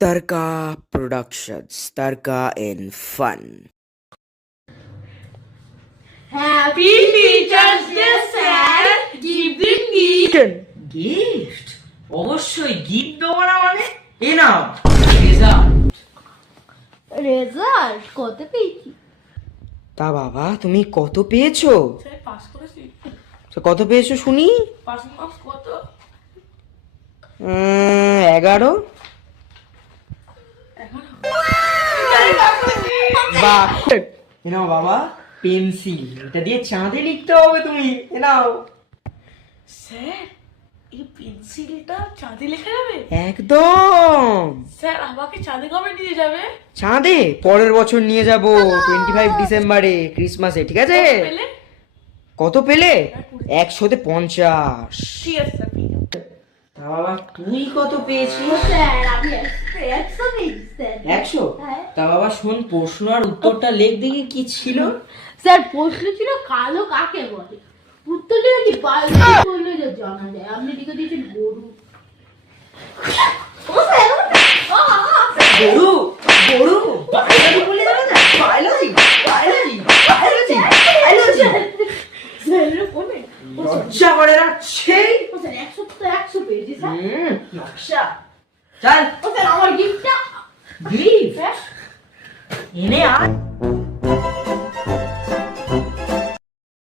Tarka Productions, Tarka in Fun. Happy Teachers Day, sir. Give them gift. Gift অবশ্যই gift দেবো না মানে এ নাও result. Result কত পেয়েছি? তা বাবা তুমি কত পেয়েছো? স্যার পাস করেছি। তো কত পেয়েছো শুনি? পাসিং মার্কস কত? 11। বাহ, এ নাও বাবা পেন্সিল, এটা দিয়ে চাঁদে লিখতে হবে তুমি। এ নাও। স্যার এই পেন্সিলটা চাঁদে লেখা যাবে? একদম। স্যার আমাকে চাঁদে কবে নিয়ে যাবে? চাঁদে পরের বছর নিয়ে যাব 25 ডিসেম্বরে ক্রিসমাসে, ঠিক আছে? পেলে? কত পেলে? 100-তে 50। ঠিক আছে স্যার। তা বাবা তুই কত পেয়েছিস? স্যার আমি 100 পেয়েছি স্যার। 100? হ্যাঁ। তা বাবা শোন প্রশ্ন আর উত্তরটা লেখ দেখি কি ছিল। স্যার প্রশ্ন ছিল কালো কাকে বলে, উত্তরটা কি বায়োলজি বললে যে জানা যায়। আপনি লিখে দিয়েছেন গরু। গরু গরু বায়োলজি বলে জানা যায়? Biology biology biology biology sir কোনে? লজ্জা করে না সেই। ও স্যার 100 তো 100 পেয়েছি স্যার। নকশা চল ও স্যার আমার গিফটটা গিফট স্যার এনে আয়।